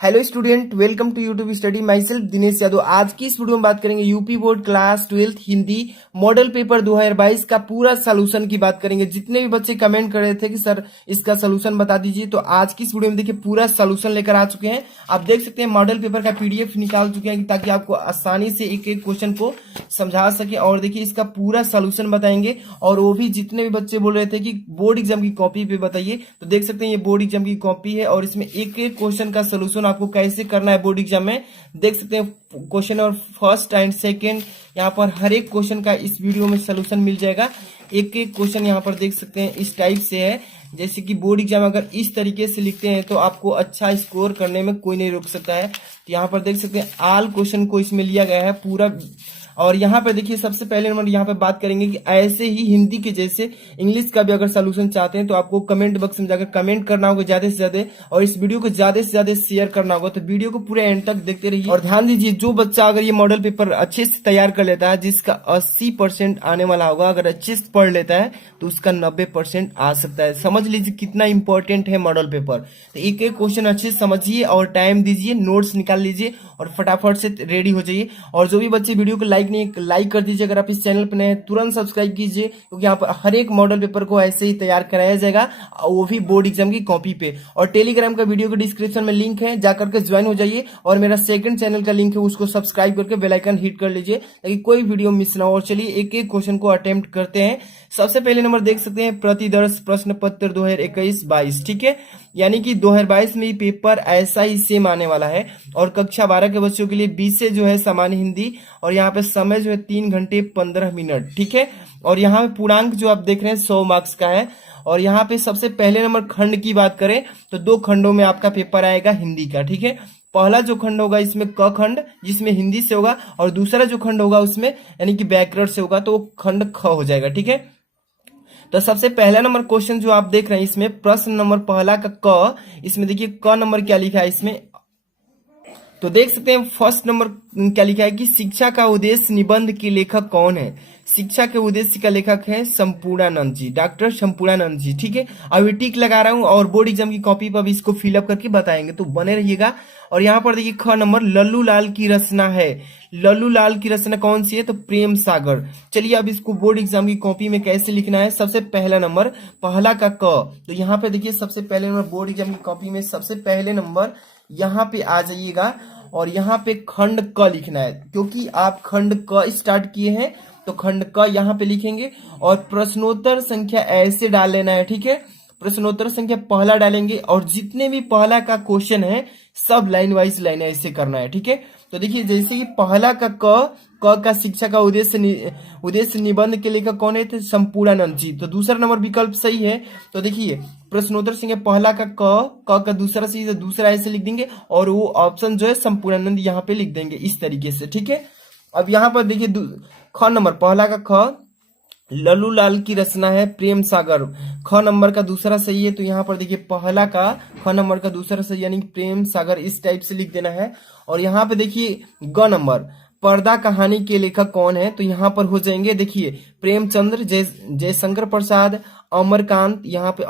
Hello student, welcome to YouTube study. Myself Dinesh Yadav. आज की इस वीडियो में बात करेंगे UP board class 12 Hindi model paper 2022 का पूरा सॉल्यूशन की बात करेंगे। जितने भी बच्चे कमेंट कर रहे थे कि सर इसका सॉल्यूशन बता दीजिए, तो आज की इस वीडियो में देखिए पूरा सॉल्यूशन लेकर आ चुके हैं। आप देख सकते हैं मॉडल पेपर का पीडीएफ निकाल चुके हैं ताकि आपको आसानी से एक एक क्वेश्चन को समझा सके। और देखिए इसका पूरा सॉल्यूशन बताएंगे, और वो भी जितने भी बच्चे बोल रहे थे कि बोर्ड एग्जाम की कॉपी पे बताइए, तो देख सकते हैं ये बोर्ड एग्जाम की कॉपी है और इसमें एक एक क्वेश्चन का सॉल्यूशन आपको कैसे करना है बोर्ड एग्जाम में देख सकते हैं। क्वेश्चन और फर्स्ट एंड सेकंड यहाँ पर हर एक क्वेश्चन का इस वीडियो में सॉल्यूशन मिल जाएगा। एक एक क्वेश्चन यहाँ पर देख सकते हैं इस टाइप से है, जैसे कि बोर्ड एग्जाम अगर इस तरीके से लिखते हैं तो आपको अच्छा स्कोर करने में कोई नहीं रोक सकता है। तो यहाँ पर देख सकते हैं ऑल क्वेश्चन को इसमें लिया गया है पूरा। और यहाँ पे देखिए सबसे पहले नंबर यहाँ पे बात करेंगे कि ऐसे ही हिंदी के जैसे इंग्लिश का भी अगर सॉल्यूशन चाहते हैं तो आपको कमेंट बॉक्स में जाकर कमेंट करना होगा ज्यादा से ज्यादा, और इस वीडियो को ज्यादा से ज्यादा शेयर करना होगा। तो वीडियो को पूरे एंड तक देखते रहिए। और ध्यान दीजिए, जो बच्चा अगर ये मॉडल पेपर अच्छे से तैयार कर लेता है, जिसका 80% आने वाला होगा, अगर अच्छे से पढ़ लेता है तो उसका 90% आ सकता है। समझ लीजिए कितना इंपॉर्टेंट है मॉडल पेपर। तो एक एक क्वेश्चन अच्छे से समझिए और टाइम दीजिए, नोट्स निकाल लीजिए और फटाफट से रेडी हो जाइए। और जो भी बच्चे वीडियो को लाइक कर दीजिए। अगर आप इस चैनल पर नए हैं तुरंत सब्सक्राइब कीजिए, क्योंकि यहाँ पर हर एक मॉडल पेपर को ऐसे ही तैयार कराया जाएगा, वो भी बोर्ड एग्जाम की कॉपी पे। और टेलीग्राम का वीडियो के डिस्क्रिप्शन में लिंक है, जाकर के ज्वाइन हो जाइए। और मेरा सेकंड चैनल का लिंक है, उसको सब्सक्राइब करके बेल आइकन हिट कर लीजिए ताकि कोई वीडियो मिस ना हो। और चलिए एक एक क्वेश्चन को अटेम्प्ट करते हैं। सबसे पहले नंबर देख सकते हैं प्रतिदर्श प्रश्न पत्र 2021-22, ठीक है, यानी कि 2022 में ये पेपर ऐसा ही सेम आने वाला है। और कक्षा 12 के बच्चों के लिए 20 से जो है सामान्य हिंदी, और यहाँ पे समय जो है 3 घंटे 15 मिनट, ठीक है। और यहाँ पे पूर्णांक जो आप देख रहे हैं 100 मार्क्स का है। और यहाँ पे सबसे पहले नंबर खंड की बात करें तो 2 खंडों में आपका पेपर आएगा हिंदी का, ठीक है। पहला जो खंड होगा इसमें क खंड, जिसमें हिंदी से होगा, और दूसरा जो खंड होगा उसमें यानी कि व्याकरण से होगा, तो वो खंड ख हो जाएगा, ठीक है। तो सबसे पहला नंबर क्वेश्चन जो आप देख रहे हैं इसमें प्रश्न नंबर पहला का क, इसमें देखिए क नंबर क्या लिखा है इसमें, तो देख सकते हैं फर्स्ट नंबर क्या लिखा है कि शिक्षा का उद्देश्य निबंध के लेखक कौन है। शिक्षा के उद्देश्य का लेखक है संपूर्णानंद जी, डॉक्टर संपूर्णानंद जी, ठीक है। अभी टिक लगा रहा हूं और बोर्ड एग्जाम की कॉपी पर भी इसको फिलअप करके बताएंगे, तो बने रहिएगा। और यहाँ पर देखिए ख नंबर लल्लू लाल की रचना है। लल्लू लाल की रचना कौन सी है, तो प्रेम सागर। चलिए अब इसको बोर्ड एग्जाम की कॉपी में कैसे लिखना है। सबसे पहला नंबर पहला का क, तो यहाँ पे देखिए सबसे पहले नंबर बोर्ड एग्जाम की कॉपी में सबसे पहले नंबर यहाँ पे आ जाइएगा और यहाँ पे खंड क लिखना है, क्योंकि आप खंड क स्टार्ट किए हैं तो खंड क यहाँ पे लिखेंगे। और प्रश्नोत्तर संख्या ऐसे डाल लेना है, ठीक है। प्रश्नोत्तर संख्या पहला डालेंगे और जितने भी पहला का क्वेश्चन है सब लाइन वाइज लाइन ऐसे करना है, ठीक है। तो देखिए जैसे कि पहला का क का शिक्षा का उद्देश्य निबंध के लेखक कौन है, तो संपूर्णानंद जी। तो दूसरा नंबर विकल्प सही है। तो देखिए प्रश्नोत्तर संख्या पहला का क का दूसरा सही, तो दूसरा ऐसे लिख देंगे और वो ऑप्शन जो है संपूर्णानंद यहाँ पे लिख देंगे इस तरीके से, ठीक है। अब यहाँ पर देखिए ख नंबर पहला का ख लल्लू लाल की रचना है प्रेम सागर, ख नंबर का दूसरा सही है। तो यहाँ पर देखिए पहला का ख नंबर का दूसरा सही यानी प्रेम सागर इस टाइप से लिख देना है। और यहाँ पे देखिए ग नंबर पर्दा कहानी के लेखक कौन है, तो यहाँ पर हो जाएंगे देखिए प्रेमचंद्र, जयशंकर प्रसाद, अमरकांत, यहाँ पे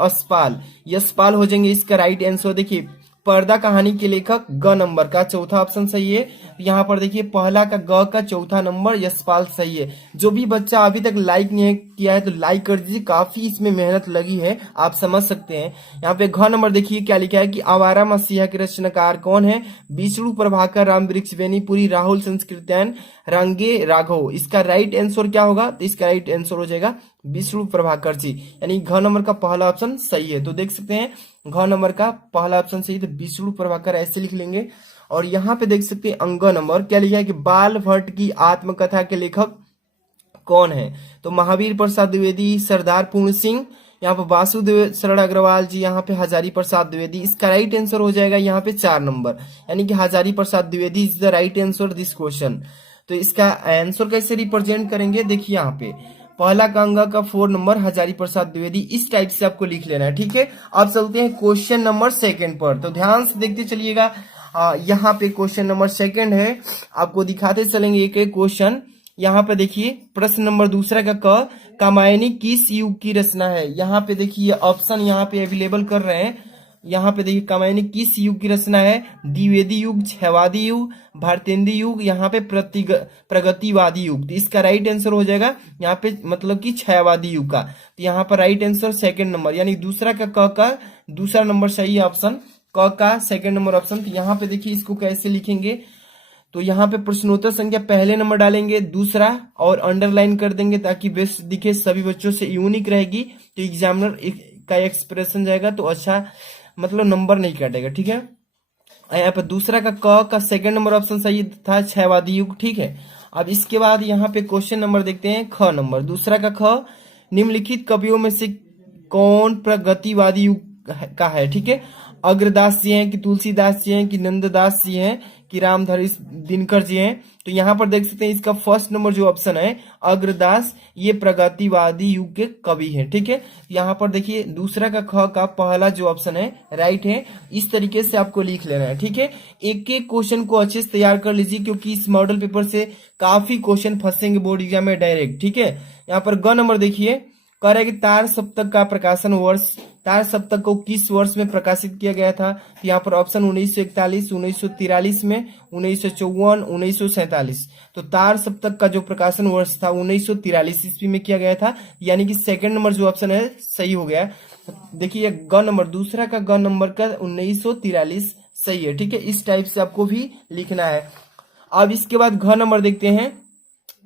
यशपाल हो जाएंगे इसका राइट आंसर। देखिए पर्दा कहानी के लेखक ग नंबर का चौथा ऑप्शन सही है। यहाँ पर देखिए पहला का ग का चौथा नंबर यशपाल सही है। जो भी बच्चा अभी तक लाइक नहीं किया है तो लाइक कर दीजिए, काफी इसमें मेहनत लगी है, आप समझ सकते हैं। यहाँ पे घ नंबर देखिए क्या लिखा है कि आवारा मसीहा के रचनाकार कौन है, विष्णु प्रभाकर, राम वृक्ष बेनीपुरी, राहुल संस्कृत्यायन, रंगे राघव। इसका राइट आंसर क्या होगा, तो इसका राइट आंसर हो जाएगा विष्णु प्रभाकर जी, यानी घ नंबर का पहला ऑप्शन सही है। तो देख सकते हैं घ नंबर का पहला ऑप्शन सही, तो विष्णु प्रभाकर ऐसे लिख लेंगे। और यहाँ पे देख सकते हैं अंग नंबर क्या लिखा है कि बाल भट्ट की आत्मकथा के लेखक कौन है, तो महावीर प्रसाद द्विवेदी, सरदार पूर्ण सिंह, यहाँ पे वासुदेव शरण अग्रवाल जी, यहाँ पे हजारी प्रसाद द्विवेदी। इसका राइट आंसर हो जाएगा यहाँ पे 4 नंबर, यानी कि Hazari Prasad Dwivedi is the right answer this question. तो इसका आंसर कैसे रिप्रेजेंट करेंगे, देखिए यहाँ पे पहला का अंग का 4 नंबर हजारी प्रसाद द्विवेदी, इस टाइप से आपको लिख लेना है, ठीक है। अब चलते हैं क्वेश्चन नंबर सेकंड पर, तो ध्यान से देखते चलिएगा। यहाँ पे क्वेश्चन नंबर सेकंड है, आपको दिखाते चलेंगे एक एक क्वेश्चन। यहाँ पे देखिए प्रश्न नंबर दूसरा का क, कामायनी किस युग की रचना है। यहाँ पे देखिए ऑप्शन यहाँ पे अवेलेबल कर रहे हैं, यहाँ पे देखिए कामायनी किस युग की रचना है? द्विवेदी युग, क्षयवादी युग, भारतेंदु युग, यहाँ पे प्रगतिवादी युग। तो इसका राइट आंसर हो जाएगा यहाँ पे मतलब कि क्षयवादी युग का। तो यहाँ पर राइट आंसर सेकंड नंबर यानी दूसरा का क का दूसरा नंबर सही है ऑप्शन क का सेकंड नंबर ऑप्शन। तो यहाँ पे देखिए इसको कैसे लिखेंगे, तो यहाँ पे प्रश्नोत्तर संख्या पहले नंबर डालेंगे, दूसरा और अंडरलाइन कर देंगे ताकि बेस्ट दिखे, सभी बच्चों से यूनिक रहेगी। तो एग्जामिनर का एक्सप्रेशन जाएगा तो अच्छा मतलब नंबर नहीं काटेगा, ठीक है। यहाँ पे दूसरा का क का सेकंड नंबर ऑप्शन सही था, क्षयवादी युग, ठीक है। अब इसके बाद यहाँ पे क्वेश्चन नंबर देखते हैं ख नंबर, दूसरा का ख, निम्नलिखित कवियों में से कौन प्रगतिवादी युग का है, ठीक है। अग्रदास जी हैं कि तुलसीदास जी हैं कि नंददास जी हैं कि रामधारी दिनकर जी हैं। तो यहाँ पर देख सकते हैं इसका फर्स्ट नंबर जो ऑप्शन है अग्रदास, ये प्रगतिवादी युग के कवि हैं, ठीक है। यहाँ पर देखिए दूसरा का ख का पहला जो ऑप्शन है राइट है। इस तरीके से आपको लिख लेना है, ठीक है। एक एक क्वेश्चन को अच्छे से तैयार कर लीजिए क्योंकि इस मॉडल पेपर से काफी क्वेश्चन फंसेंगे बोर्ड एग्जाम में डायरेक्ट, ठीक है। यहाँ पर ग नंबर देखिए, कह रहा है कि तार सप्तक का प्रकाशन वर्ष, तार सप्तक को किस वर्ष में प्रकाशित किया गया था? तो यहाँ पर ऑप्शन 1941, 1943 में, 1954, 1947। तो तार सप्तक का जो प्रकाशन वर्ष था 1943 ईस्वी में किया गया था, यानी कि सेकंड नंबर जो ऑप्शन है सही हो गया। देखिए ग नंबर, दूसरा का ग नंबर का 1943 सही है, ठीक है। इस टाइप से आपको भी लिखना है। अब इसके बाद घ नंबर देखते हैं,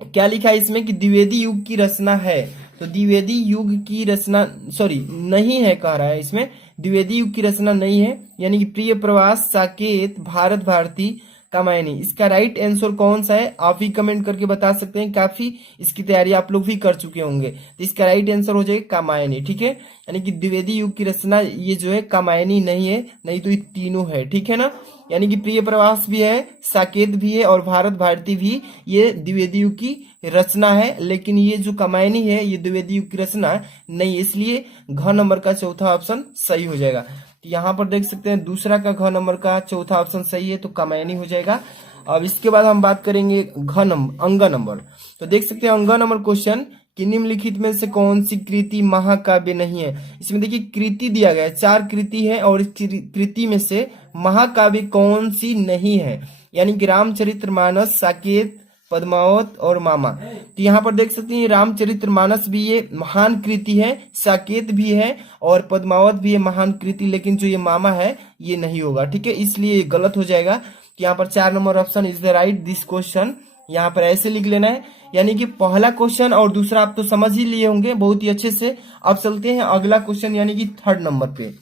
क्या लिखा है इसमें कि द्विवेदी युग की रचना है। तो द्विवेदी युग की रचना सॉरी नहीं है कह रहा है इसमें, द्विवेदी युग की रचना नहीं है, यानी कि प्रिय प्रवास, साकेत, भारत भारती, कामायनी। इसका राइट आंसर कौन सा है आप ही कमेंट करके बता सकते हैं, काफी इसकी तैयारी आप लोग भी कर चुके होंगे। तो इसका राइट आंसर हो जाएगा कामायनी, ठीक है। यानी कि द्विवेदी युग की रचना ये जो है कामायनी नहीं है, नहीं तो ये तीनों है, ठीक है ना। यानी कि प्रिय प्रवास भी है, साकेत भी है और भारत भारती भी ये द्विवेदी युग की रचना है, लेकिन ये जो कामायनी है ये द्विवेदी युग की रचना नहीं, इसलिए घ नंबर का चौथा ऑप्शन सही हो जाएगा। तो यहाँ पर देख सकते हैं दूसरा का घ नंबर का चौथा ऑप्शन सही है तो कामायनी हो जाएगा। अब इसके बाद हम बात करेंगे घ नंबर अंग नंबर। तो देख सकते हैं अंग नंबर क्वेश्चन कि निम्नलिखित में से कौन सी कृति महाकाव्य नहीं है। इसमें देखिए कृति दिया गया है, 4 कृति है और इस कृति में से महाकाव्य कौन सी नहीं है, यानी कि रामचरितमानस, साकेत, पद्मावत और मामा। तो यहाँ पर देख सकते हैं रामचरितमानस भी ये महान कृति है, साकेत भी है और पद्मावत भी ये महान कृति, लेकिन जो ये मामा है ये नहीं होगा, ठीक है। इसलिए ये गलत हो जाएगा। तो यहाँ पर 4 number option is the right this question, यहाँ पर ऐसे लिख लेना है। यानी कि पहला क्वेश्चन और दूसरा आप तो समझ ही लिए होंगे बहुत ही अच्छे से। अब चलते हैं अगला क्वेश्चन यानी कि थर्ड नंबर पे,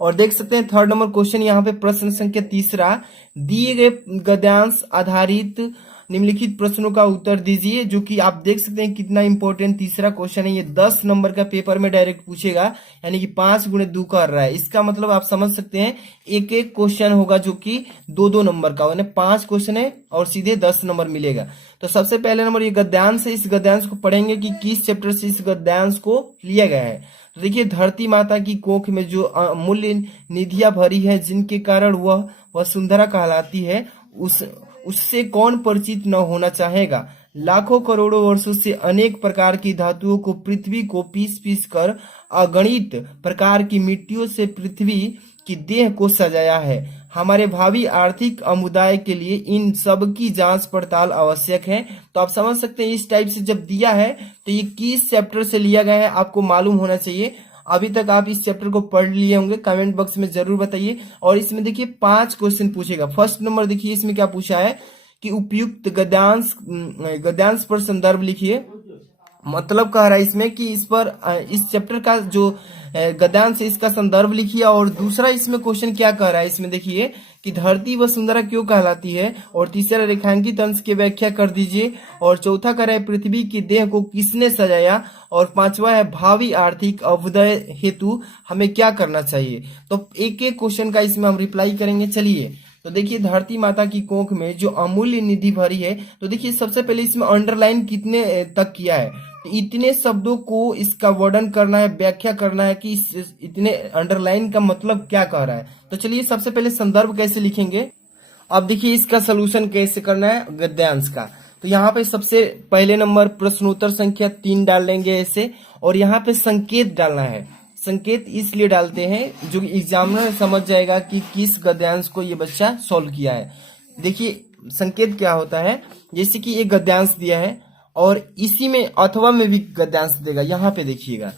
और देख सकते हैं थर्ड नंबर क्वेश्चन यहाँ पे प्रश्न संख्या तीसरा, दिए गए गद्यांश आधारित निम्नलिखित प्रश्नों का उत्तर दीजिए, जो कि आप देख सकते हैं कितना इंपॉर्टेंट तीसरा क्वेश्चन है। ये 10 नंबर का पेपर में डायरेक्ट पूछेगा, यानी कि 5 गुणे 2 कर रहा है। इसका मतलब आप समझ सकते हैं एक एक क्वेश्चन होगा जो कि 2-2 नंबर का, यानी 5 क्वेश्चन है और सीधे 10 नंबर मिलेगा। तो सबसे पहले नंबर ये गद्यांश है, इस गद्यांश को पढ़ेंगे कि किस चैप्टर से इस गद्यांश को लिया गया है। तो देखिए धरती माता की कोख में जो अमूल्य निधियां भरी है, जिनके कारण वह वसुंधरा कहलाती है, उससे कौन परिचित न होना चाहेगा। लाखों करोड़ों वर्षों से अनेक प्रकार की धातुओं को पृथ्वी को पीस पीस कर अगणित प्रकार की मिट्टियों से पृथ्वी की देह को सजाया है। हमारे भावी आर्थिक समुदाय के लिए इन सब की जांच पड़ताल आवश्यक है। तो आप समझ सकते हैं इस टाइप से जब दिया है तो ये किस चैप्टर से लिया गया है आपको मालूम होना चाहिए। अभी तक आप इस चैप्टर को पढ़ लिए होंगे, कमेंट बॉक्स में जरूर बताइए। और इसमें देखिए 5 क्वेश्चन पूछेगा। फर्स्ट नंबर देखिए इसमें क्या पूछा है कि उपयुक्त गद्यांश पर संदर्भ लिखिए। मतलब कह रहा है इसमें कि इस पर इस चैप्टर का जो गद्यांश है इसका संदर्भ लिखिए। और दूसरा इसमें क्वेश्चन क्या कह रहा है, इसमें देखिए कि धरती वसुंधरा क्यों कहलाती है। और तीसरा रेखांकित अंश की व्याख्या कर दीजिए। और चौथा कह रहा है पृथ्वी की देह को किसने सजाया। और 5वां है भावी आर्थिक अभ्युदय हेतु हमें क्या करना चाहिए। तो एक एक क्वेश्चन का इसमें हम रिप्लाई करेंगे। चलिए तो देखिए धरती माता की कोख में जो अमूल्य निधि भरी है, तो देखिए सबसे पहले इसमें अंडरलाइन कितने तक किया है, तो इतने शब्दों को इसका वर्णन करना है, व्याख्या करना है कि इतने अंडरलाइन का मतलब क्या कह रहा है। तो चलिए सबसे पहले संदर्भ कैसे लिखेंगे। अब देखिए इसका सोल्यूशन कैसे करना है गद्यांश का। तो यहाँ पे सबसे पहले नंबर प्रश्नोत्तर संख्या 3 डाल लेंगे ऐसे, और यहाँ पे संकेत डालना है। संकेत इसलिए डालते हैं जो एग्जामिनर समझ जाएगा कि किस गद्यांश को ये बच्चा सॉल्व किया है। देखिए संकेत क्या होता है, जैसे कि एक गद्यांश दिया है और इसी में अथवा में भी गद्यांश देगा। यहाँ पे देखिएगा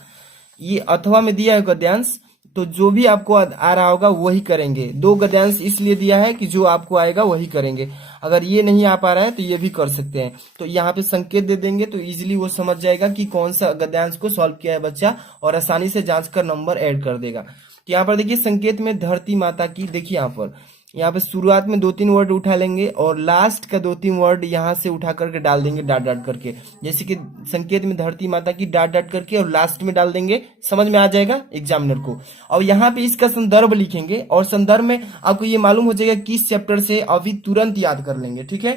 ये अथवा में दिया है गद्यांश, तो जो भी आपको आ रहा होगा वही करेंगे। दो गद्यांश इसलिए दिया है कि जो आपको आएगा वही करेंगे। अगर ये नहीं आ पा रहा है तो ये भी कर सकते हैं। तो यहाँ पे संकेत दे देंगे तो इजीली वो समझ जाएगा कि कौन सा गद्यांश को सॉल्व किया है बच्चा, और आसानी से जांच कर नंबर ऐड कर देगा। तो यहाँ पर देखिए संकेत में धरती माता की, देखिए यहाँ पे शुरुआत में 2-3 वर्ड उठा लेंगे और लास्ट का 2-3 वर्ड यहाँ से उठा करके डाल देंगे डाट डाट करके। जैसे कि संकेत में धरती माता की डाट डाट करके और लास्ट में डाल देंगे, समझ में आ जाएगा एग्जामिनर को। और यहाँ पे इसका संदर्भ लिखेंगे और संदर्भ में आपको ये मालूम हो जाएगा किस चैप्टर से, अभी तुरंत याद कर लेंगे। ठीक है,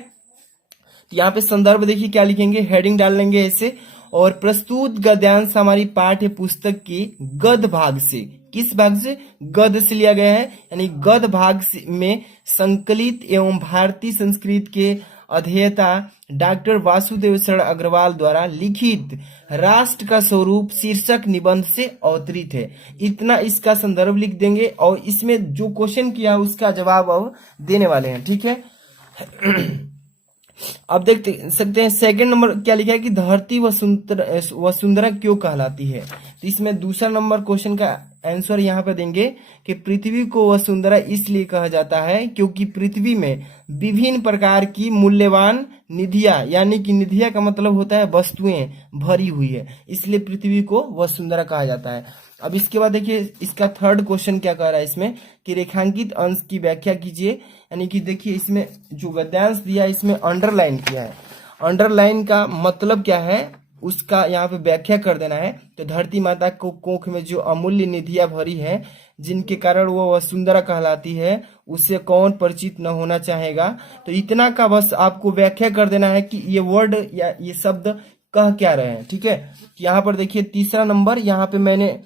तो यहाँ पे संदर्भ देखिए क्या लिखेंगे, हेडिंग डाल लेंगे ऐसे। और प्रस्तुत गद्यांश हमारी पाठ्य पुस्तक के गद्य भाग से, किस भाग से, गद्य से लिया गया है, यानी गद्य भाग में संकलित एवं भारतीय संस्कृत के अध्येता डॉक्टर वासुदेव शरण अग्रवाल द्वारा लिखित राष्ट्र का स्वरूप शीर्षक निबंध से अवतरित है। इतना इसका संदर्भ लिख देंगे और इसमें जो क्वेश्चन किया उसका जवाब अब देने वाले हैं। ठीक है, अब देख सकते हैं सेकंड नंबर क्या लिखा है कि धरती वसुंधरा क्यों कहलाती है। तो इसमें दूसरा नंबर क्वेश्चन का आंसर यहाँ पे देंगे कि पृथ्वी को वसुंधरा इसलिए कहा जाता है क्योंकि पृथ्वी में विभिन्न प्रकार की मूल्यवान निधियां, यानी कि निधियां का मतलब होता है वस्तुएं, भरी हुई है, इसलिए पृथ्वी को वसुंधरा कहा जाता है। अब इसके बाद देखिए इसका थर्ड क्वेश्चन क्या कह रहा है इसमें कि रेखांकित अंश की व्याख्या कीजिए। यानी कि देखिए इसमें जो गद्यांश दिया है इसमें अंडरलाइन किया है। अंडरलाइन का मतलब क्या है उसका यहाँ पे व्याख्या कर देना है। तो धरती माता को कोख में जो अमूल्य निधियां भरी है जिनके कारण वो वसुंधरा कहलाती है, उससे कौन परिचित न होना चाहेगा। तो इतना का बस आपको व्याख्या कर देना है कि ये वर्ड या ये शब्द कह क्या रहे हैं। ठीक है, यहाँ पर देखिए तीसरा नंबर, यहाँ पे मैंने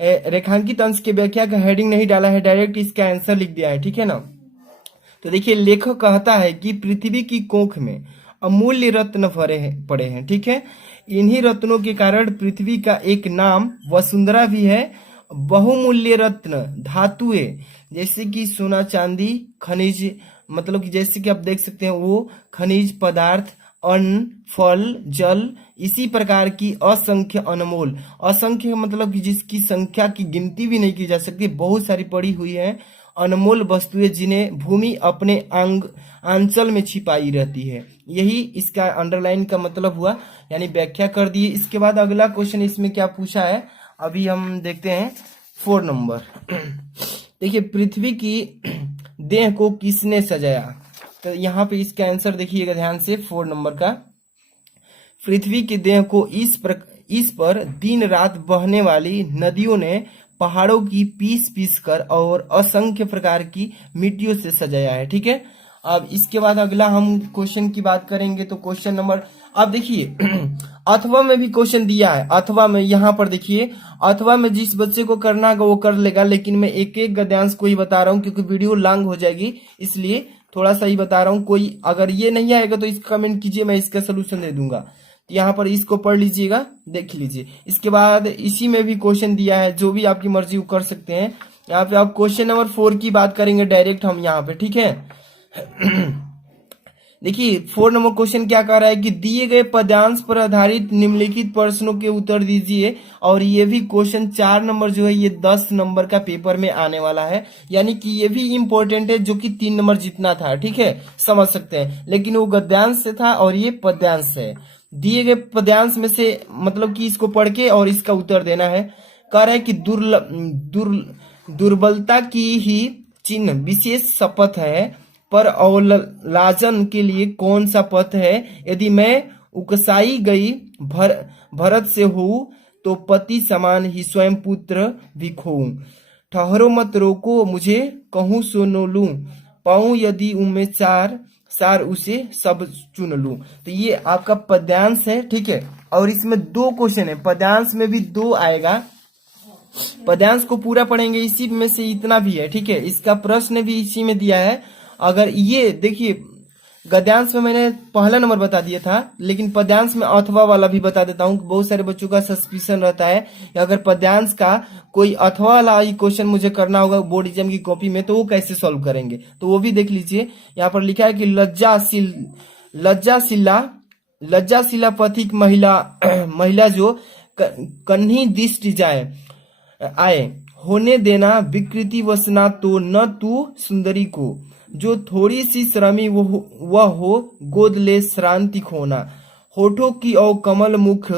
रेखांकित अंश की व्याख्या का हेडिंग नहीं डाला है, डायरेक्ट इसका आंसर लिख दिया है। ठीक है ना, तो देखिए लेखक कहता है कि पृथ्वी की कोख में अमूल्य रत्न पड़े हैं। ठीक है, इन्हीं रत्नों के कारण पृथ्वी का एक नाम वसुंधरा भी है। बहुमूल्य रत्न धातुएं जैसे कि सोना चांदी खनिज, मतलब कि जैसे कि आप देख सकते हैं वो खनिज पदार्थ, अन्न, फल, जल, इसी प्रकार की असंख्य अनमोल, असंख्य मतलब कि जिसकी संख्या की गिनती भी नहीं की जा सकती, बहुत सारी पड़ी हुई है अनमोल वस्तुएं जिन्हें भूमि अपने आंचल में छिपाई रहती है। यही इसका अंडरलाइन का मतलब हुआ, यानी व्याख्या कर दी। इसके बाद अगला क्वेश्चन इसमें क्या पूछा है अभी हम देखते हैं 4 नंबर। देखिए पृथ्वी की देह को किसने सजाया। तो यहाँ पे इसका आंसर देखिएगा ध्यान से 4 नंबर का। पृथ्वी की देह को इस पर दिन रात बहने वाली नदियों ने पहाड़ों की पीस पीस कर और असंख्य प्रकार की मिट्टियों से सजाया है। ठीक है, अब इसके बाद अगला हम क्वेश्चन की बात करेंगे। तो क्वेश्चन नंबर, अब देखिए अथवा में भी क्वेश्चन दिया है। अथवा में यहाँ पर देखिए, अथवा में जिस बच्चे को करना होगा वो कर लेगा, लेकिन मैं एक एक गद्यांश को ही बता रहा हूँ क्योंकि वीडियो लॉन्ग हो जाएगी, इसलिए थोड़ा सा ही बता रहा हूँ। कोई अगर ये नहीं आएगा तो इसका कमेंट कीजिए, मैं इसका सोल्यूशन दे दूंगा। यहाँ पर इसको पढ़ लीजिएगा, देख लीजिए। इसके बाद इसी में भी क्वेश्चन दिया है, जो भी आपकी मर्जी वो कर सकते हैं। यहाँ पे आप क्वेश्चन नंबर 4 की बात करेंगे डायरेक्ट हम यहाँ पे। ठीक है, देखिए 4 नंबर क्वेश्चन क्या कह रहा है कि दिए गए पद्यांश पर आधारित निम्नलिखित प्रश्नों के उत्तर दीजिए। और ये भी क्वेश्चन 4 नंबर जो है ये 10 नंबर का पेपर में आने वाला है, यानी कि ये भी इम्पोर्टेंट है, जो कि 3 नंबर जितना था। ठीक है, समझ सकते हैं, लेकिन वो गद्यांश से था और ये पद्यांश है। दिए गए पद्यांश में से मतलब कि इसको पढ़ के और इसका उत्तर देना है। कह रहा है कि दुर्बलता की ही चिन्ह विशेष शपथ है, पर अवलाजन के लिए कौन सा पथ है। यदि मैं उकसाई गई भरत से हूँ तो पति समान ही स्वयं पुत्र भी खोऊं। ठहरो मत रोको मुझे कहूँ सो न लूं, पाऊं यदि उनमें सार उसे सब चुन लूं। तो ये आपका पद्यांश है। ठीक है, और इसमें 2 क्वेश्चन है, पद्यांश में भी 2 आएगा। पद्यांश को पूरा पढ़ेंगे, इसी में से इतना भी है। ठीक है, इसका प्रश्न भी इसी में दिया है। अगर ये देखिए गद्यांश में मैंने पहला नंबर बता दिया था, लेकिन पद्यांश में अथवा वाला भी बता देता हूँ। बहुत सारे बच्चों का सस्पिशन रहता है कि अगर पद्यांश का कोई अथवा वाला क्वेश्चन मुझे करना होगा बोर्ड एग्जाम की कॉपी में, तो वो कैसे सॉल्व करेंगे, तो वो भी देख लीजिए। यहाँ पर लिखा है कि लज्जाशिला पथिक महिला महिला जो कन्ही दृष्टि जाए आए, होने देना विकृति वसना तो न तू सुंदरी को, जो थोड़ी सी श्रमी वह हो गोद ले श्रांति खोना, होठों की और कमल मुख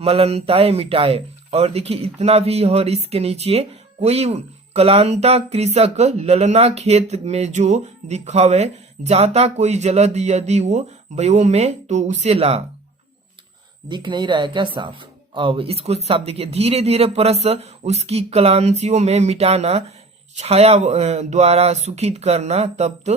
मलनताए मिटाए। और देखिए इतना भी, और इसके नीचे कोई कलांता कृषक ललना खेत में जो दिखावे, जाता कोई जलद यदि वो बयो में तो उसे ला। दिख नहीं रहा है क्या साफ? अब इसको साफ देखिए, धीरे धीरे परस उसकी कलांसियों में मिटाना, छाया द्वारा सुखित करना तप्त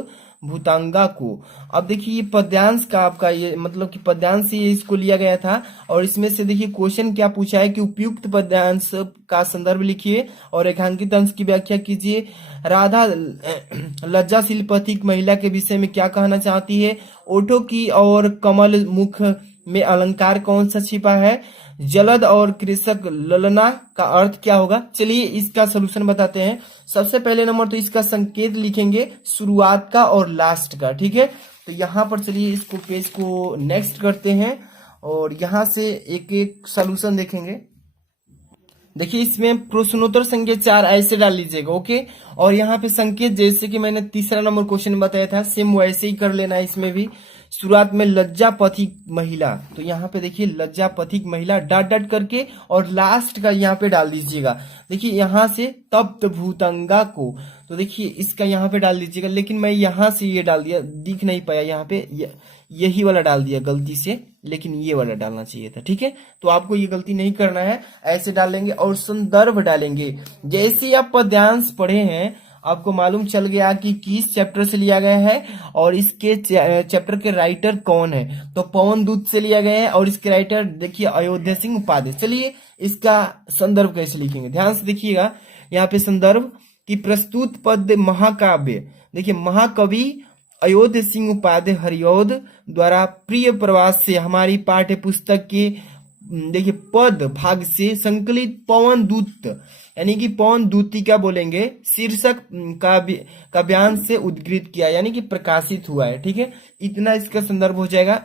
भूतांगा को। अब देखिए ये पद्यांश का आपका ये मतलब कि पद्यांश से इसको लिया गया था। और इसमें से देखिए क्वेश्चन क्या पूछा है कि उपयुक्त पद्यांश का संदर्भ लिखिए और रेखांकित अंश की व्याख्या कीजिए। राधा लज्जाशील पथिक महिला के विषय में क्या कहना चाहती है? ओठों की और कमल मुख में अलंकार कौन सा छिपा है? जलद और कृषक ललना का अर्थ क्या होगा? चलिए इसका सलूशन बताते हैं। सबसे पहले नंबर तो इसका संकेत लिखेंगे शुरुआत का और लास्ट का, ठीक है। तो यहाँ पर चलिए इसको पेज को नेक्स्ट करते हैं और यहाँ से एक एक सलूशन देखेंगे। देखिए इसमें प्रश्नोत्तर संकेत 4 ऐसे डाल लीजिएगा, ओके। और यहाँ पे संकेत जैसे कि मैंने तीसरा नंबर क्वेश्चन बताया था, सेम वैसे ही कर लेना है इसमें भी। शुरुआत में लज्जा पथिक महिला, तो यहाँ पे देखिए लज्जा पथिक महिला डॉट डॉट करके, और लास्ट का यहाँ पे डाल दीजिएगा। देखिए यहाँ से तप्त भूतंगा को, तो देखिए इसका यहाँ पे डाल दीजिएगा। लेकिन मैं यहाँ से ये डाल दिया, दिख नहीं पाया यहाँ पे, यही वाला डाल दिया गलती से, लेकिन ये वाला डालना चाहिए था, ठीक है। तो आपको ये गलती नहीं करना है, ऐसे डालेंगे और संदर्भ डालेंगे। जैसे आप पद्यांश पढ़े हैं आपको मालूम चल गया कि किस चैप्टर से लिया गया है और इसके चैप्टर के राइटर कौन है। तो पवन दूत से लिया गया है और इसके राइटर देखिए अयोध्या सिंह उपाध्याय। चलिए इसका संदर्भ कैसे लिखेंगे, ध्यान से देखिएगा। यहाँ पे संदर्भ की प्रस्तुत पद्य महाकाव्य, देखिए महाकवि अयोध्या सिंह उपाध्याय हरिऔध द्वारा प्रिय प्रवास से हमारी पाठ्य पुस्तक के देखिए पद भाग से संकलित पवन दूत, यानी कि पवन दूती क्या बोलेंगे, शीर्षक काव्यांश से उद्धृत किया, यानी कि प्रकाशित हुआ है, ठीक है। इतना इसका संदर्भ हो जाएगा।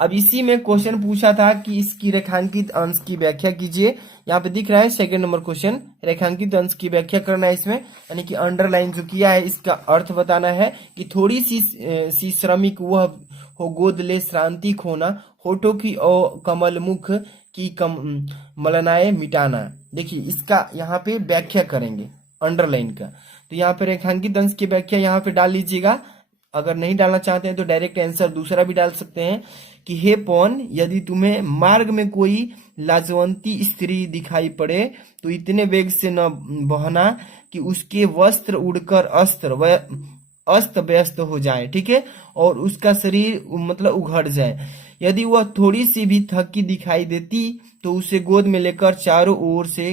अब इसी में क्वेश्चन पूछा था कि इसकी रेखांकित अंश की व्याख्या कीजिए। यहाँ पे दिख रहा है सेकंड नंबर क्वेश्चन, रेखांकित अंश की व्याख्या करना है इसमें, यानी कि अंडरलाइन जो किया है इसका अर्थ बताना है कि थोड़ी सी श्रमिक वह हो गोद ले श्रांति खोना, होठों की और कमल मुख की मलनाए मिटाना। देखिए इसका यहाँ पे व्याख्या करेंगे अंडरलाइन का। तो यहाँ पे रेखांकित अंश की व्याख्या यहाँ पे डाल लीजिएगा। अगर नहीं डालना चाहते हैं तो डायरेक्ट आंसर दूसरा भी डाल सकते हैं कि हे पवन, यदि तुम्हें मार्ग में कोई लाजवंती स्त्री दिखाई पड़े तो इतने वेग से न बहना कि उसके वस्त्र उड़कर अस्त व्यस्त हो जाए, ठीक है, और उसका शरीर मतलब उघड़ जाए। यदि वह थोड़ी सी भी थकी दिखाई देती तो उसे गोद में लेकर चारों ओर से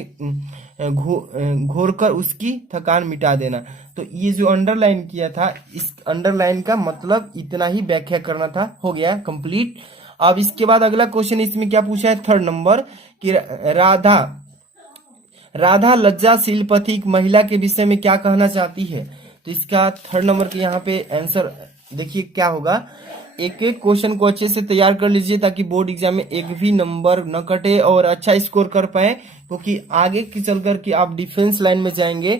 घोर कर उसकी थकान मिटा देना। तो ये जो अंडरलाइन किया था, इस अंडरलाइन का मतलब इतना ही व्याख्या करना था, हो गया कंप्लीट। अब इसके बाद अगला क्वेश्चन इसमें क्या पूछा है, थर्ड नंबर कि राधा लज्जाशील पथिक महिला के विषय में क्या कहना चाहती है। तो इसका थर्ड नंबर के यहाँ पे आंसर देखिए क्या होगा। एक एक क्वेश्चन को अच्छे से तैयार कर लीजिए ताकि बोर्ड एग्जाम में एक भी नंबर न कटे और अच्छा स्कोर कर पाए, क्योंकि आगे की चलकर के आप डिफेंस लाइन में जाएंगे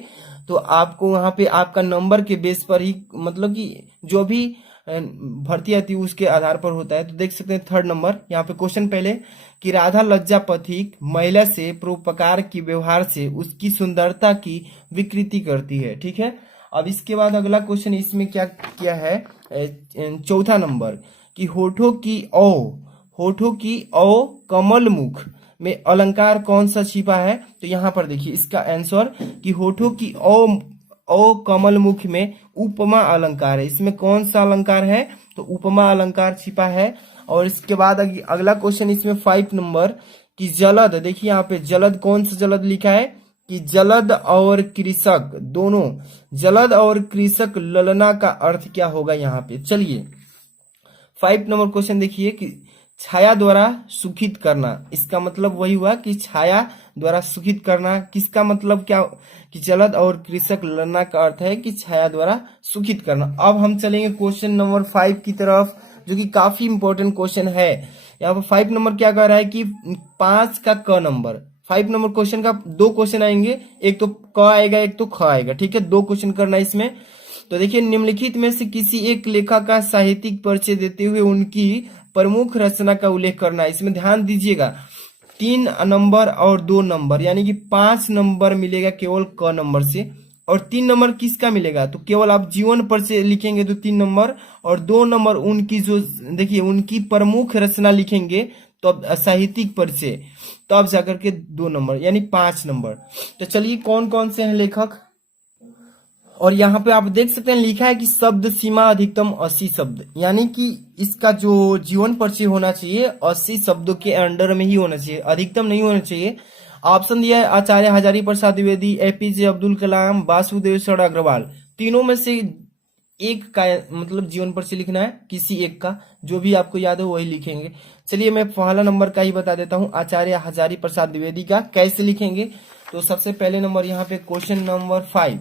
तो आपको वहां पे आपका नंबर के बेस पर ही मतलब कि जो भी भर्ती आती है उसके आधार पर होता है। तो देख सकते हैं थर्ड नंबर यहाँ पे क्वेश्चन पहले कि राधा लज्जा पथिक महिला से परोपकार की व्यवहार से उसकी सुंदरता की विकृति करती है, ठीक है। अब इसके बाद अगला क्वेश्चन इसमें क्या किया है, चौथा नंबर कि होठों की औ कमल मुख में अलंकार कौन सा छिपा है। तो यहाँ पर देखिए इसका आंसर कि होठों की औ कमल मुख में उपमा अलंकार है। इसमें कौन सा अलंकार है, तो उपमा अलंकार छिपा है। और इसके बाद अगला क्वेश्चन इसमें 5 नंबर कि जलद, देखिए यहाँ पे जलद कौन सा जलद लिखा है, कि जलद और कृषक दोनों, जलद और कृषक ललना का अर्थ क्या होगा यहाँ पे। चलिए 5 नंबर क्वेश्चन देखिए कि छाया द्वारा सुखित करना, इसका मतलब वही हुआ कि छाया द्वारा सुखित करना। किसका मतलब क्या कि जलद और कृषक ललना का अर्थ है कि छाया द्वारा सुखित करना। अब हम चलेंगे क्वेश्चन नंबर 5 की तरफ, जो कि काफी इंपॉर्टेंट क्वेश्चन है। यहाँ पर 5 नंबर क्या कह रहा है कि 5 का क नंबर, 5 नंबर क्वेश्चन का 2 क्वेश्चन आएंगे, एक तो क आएगा एक तो ख आएगा, ठीक है। 2 क्वेश्चन करना है इसमें। तो देखिए निम्नलिखित में से किसी एक लेखक का साहित्यिक परिचय देते हुए उनकी प्रमुख रचना का उल्लेख करना है। इसमें ध्यान दीजिएगा 3 नंबर और 2 नंबर, यानी कि 5 नंबर मिलेगा केवल क नंबर से, और 3 नंबर किसका मिलेगा, तो केवल आप जीवन परिचय लिखेंगे तो 3 नंबर, और 2 नंबर उनकी जो देखिए उनकी प्रमुख रचना लिखेंगे तो अब साहित्यिक परिचय, तो अब जाकर के 2 नंबर यानी 5 नंबर। तो चलिए कौन कौन से हैं लेखक, और यहाँ पे आप देख सकते हैं लिखा है कि शब्द सीमा अधिकतम 80 शब्द, यानी कि इसका जो जीवन परिचय होना चाहिए 80 शब्दों के अंडर में ही होना चाहिए, अधिकतम नहीं होना चाहिए। ऑप्शन दिया है आचार्य हजारी प्रसाद द्विवेदी, एपीजे अब्दुल कलाम, वासुदेव शरण अग्रवाल। तीनों में से एक का मतलब जीवन परिचय लिखना है, किसी एक का, जो भी आपको याद हो वही लिखेंगे। चलिए मैं पहला नंबर का ही बता देता हूँ, आचार्य हजारी प्रसाद द्विवेदी का कैसे लिखेंगे। तो सबसे पहले नंबर यहाँ पे क्वेश्चन नंबर 5,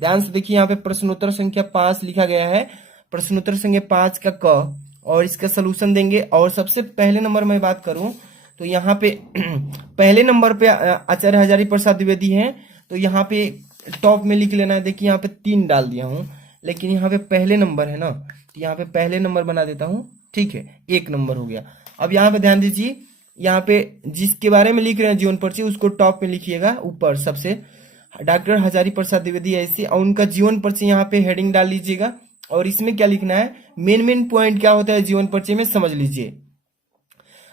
ध्यान से देखिए यहाँ पे प्रश्नोत्तर संख्या 5 लिखा गया है, प्रश्नोत्तर संख्या 5 का क, और इसका सलूशन देंगे। और सबसे पहले नंबर में बात करूं तो यहाँ पे पहले नंबर पे आचार्य हजारी प्रसाद द्विवेदी हैं, तो यहाँ पे टॉप में लिख लेना है। देखिए यहाँ पे 3 डाल दिया हूँ, लेकिन यहाँ पे पहले नंबर है ना, तो यहाँ पे पहले नंबर बना देता हूँ, ठीक है, 1 नंबर हो गया। अब यहाँ पे ध्यान दीजिए, यहाँ पे जिसके बारे में लिख रहे हैं जीवन परिचय उसको टॉप में लिखिएगा, ऊपर सबसे डॉक्टर हजारी प्रसाद द्विवेदी ऐसे, और उनका जीवन परिचय यहाँ पे हेडिंग डाल लीजिएगा। और इसमें क्या लिखना है, मेन पॉइंट क्या होता है जीवन परिचय में समझ लीजिए।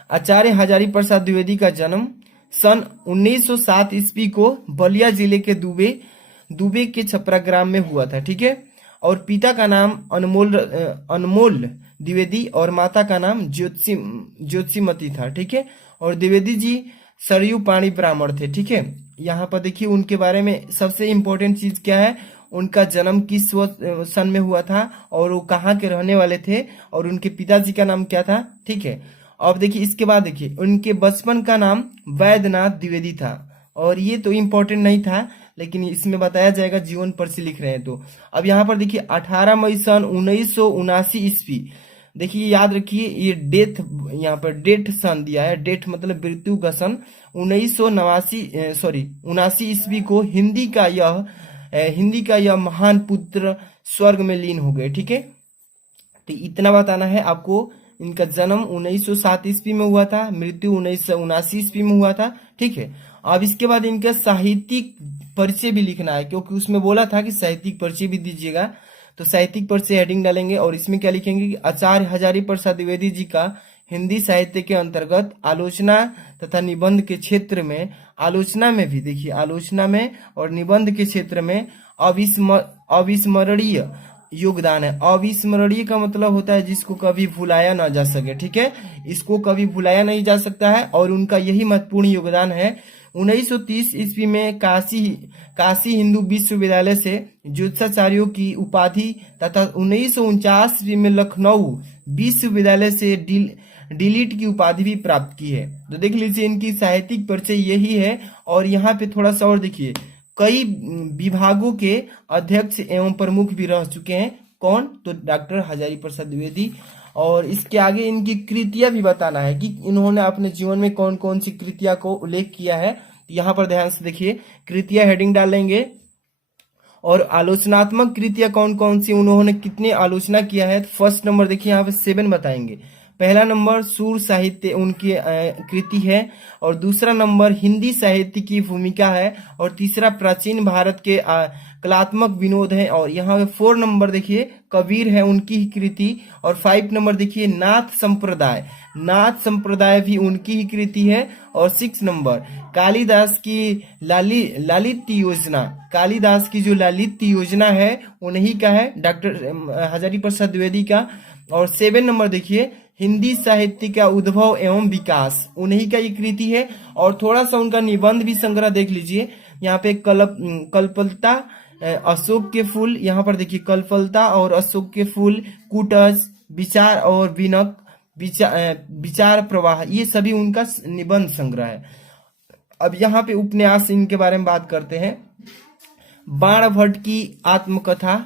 आचार्य हजारी प्रसाद द्विवेदी का जन्म सन 1907 ईस्वी को बलिया जिले के दुबे के छपरा ग्राम में हुआ था, ठीक है। और पिता का नाम अनमोल द्विवेदी और माता का नाम ज्योतिषीमती था, ठीक है। और द्विवेदी जी सरयू पाणी ब्राह्मण थे, ठीक है। यहाँ पर देखिए उनके बारे में सबसे इम्पोर्टेंट चीज क्या है, उनका जन्म किस सन में हुआ था और वो कहाँ के रहने वाले थे, और उनके पिताजी का नाम क्या था, ठीक है। अब देखिए इसके बाद देखिए उनके बचपन का नाम वैद्यनाथ द्विवेदी था, और ये तो इम्पोर्टेंट नहीं था लेकिन इसमें बताया जाएगा जीवन परिचय लिख रहे हैं तो। अब यहाँ पर देखिए 18 मई सन 1979 ईस्वी, देखिए याद रखिए ये डेथ, यहाँ पर डेट सन दिया है, डेट मतलब मृत्यु का सन 1979 ईस्वी को हिंदी का यह महान पुत्र स्वर्ग में लीन हो गए, ठीक है। तो इतना बताना है आपको, इनका जन्म 1907 ईस्वी में हुआ था, मृत्यु 1979 ईस्वी में हुआ था, ठीक है। अब इसके बाद इनका साहित्यिक परिचय भी लिखना है, क्योंकि उसमें बोला था कि साहित्यिक परिचय भी दीजिएगा, तो साहित्यिक परिचय हेडिंग डालेंगे। और इसमें क्या लिखेंगे कि आचार्य हजारी प्रसाद द्विवेदी जी का हिंदी साहित्य के अंतर्गत आलोचना तथा निबंध के क्षेत्र में, आलोचना में भी देखिए, आलोचना में और निबंध के क्षेत्र में अविस्मरणीय योगदान है। अविस्मरणीय का मतलब होता है जिसको कभी भुलाया ना जा सके, ठीक है, इसको कभी भुलाया नहीं जा सकता है, और उनका यही महत्वपूर्ण योगदान है। 1930 ईस्वी में काशी हिंदू विश्वविद्यालय से ज्योतिषाचार्यों की उपाधि तथा 1949 ईस्वी में लखनऊ विश्वविद्यालय से डीलिट की उपाधि भी प्राप्त की है। तो देख लीजिए इनकी साहित्यिक परिचय यही है। और यहाँ पे थोड़ा सा और देखिए, कई विभागों के अध्यक्ष एवं प्रमुख भी रह चुके हैं, कौन, तो डॉक्टर हजारी प्रसाद द्विवेदी। और इसके आगे इनकी कृतियां भी बताना है कि इन्होंने अपने जीवन में कौन कौन सी कृतियां को उल्लेख किया है। यहाँ पर ध्यान से देखिए, कृतियां हेडिंग डालेंगे, और आलोचनात्मक कृतियां कौन कौन सी, उन्होंने कितने आलोचना किया है। फर्स्ट नंबर देखिए यहाँ पे 7 बताएंगे। पहला नंबर सूर साहित्य उनकी कृति है, और दूसरा नंबर हिंदी साहित्य की भूमिका है, और तीसरा प्राचीन भारत के कलात्मक विनोद है। और यहाँ 4 नंबर देखिए कबीर है उनकी ही कृति। और 5 नंबर देखिए नाथ संप्रदाय भी उनकी ही कृति है। और 6 नंबर कालिदास की ललित योजना, कालिदास की जो ललित योजना है उन्हीं का है, डॉक्टर हजारी प्रसाद द्विवेदी का। और 7 नंबर देखिए हिंदी साहित्य का उद्भव एवं विकास, उन्हीं का ये कृति है। और थोड़ा सा उनका निबंध भी संग्रह देख लीजिए, यहाँ पे कल्पलता, अशोक के फूल, यहाँ पर देखिए कल्पलता और अशोक के फूल, कुटज, विचार और विनक, विचार प्रवाह, ये सभी उनका निबंध संग्रह है। अब यहाँ पे उपन्यास इनके बारे में बात करते हैं। बाण भट्ट की आत्मकथा,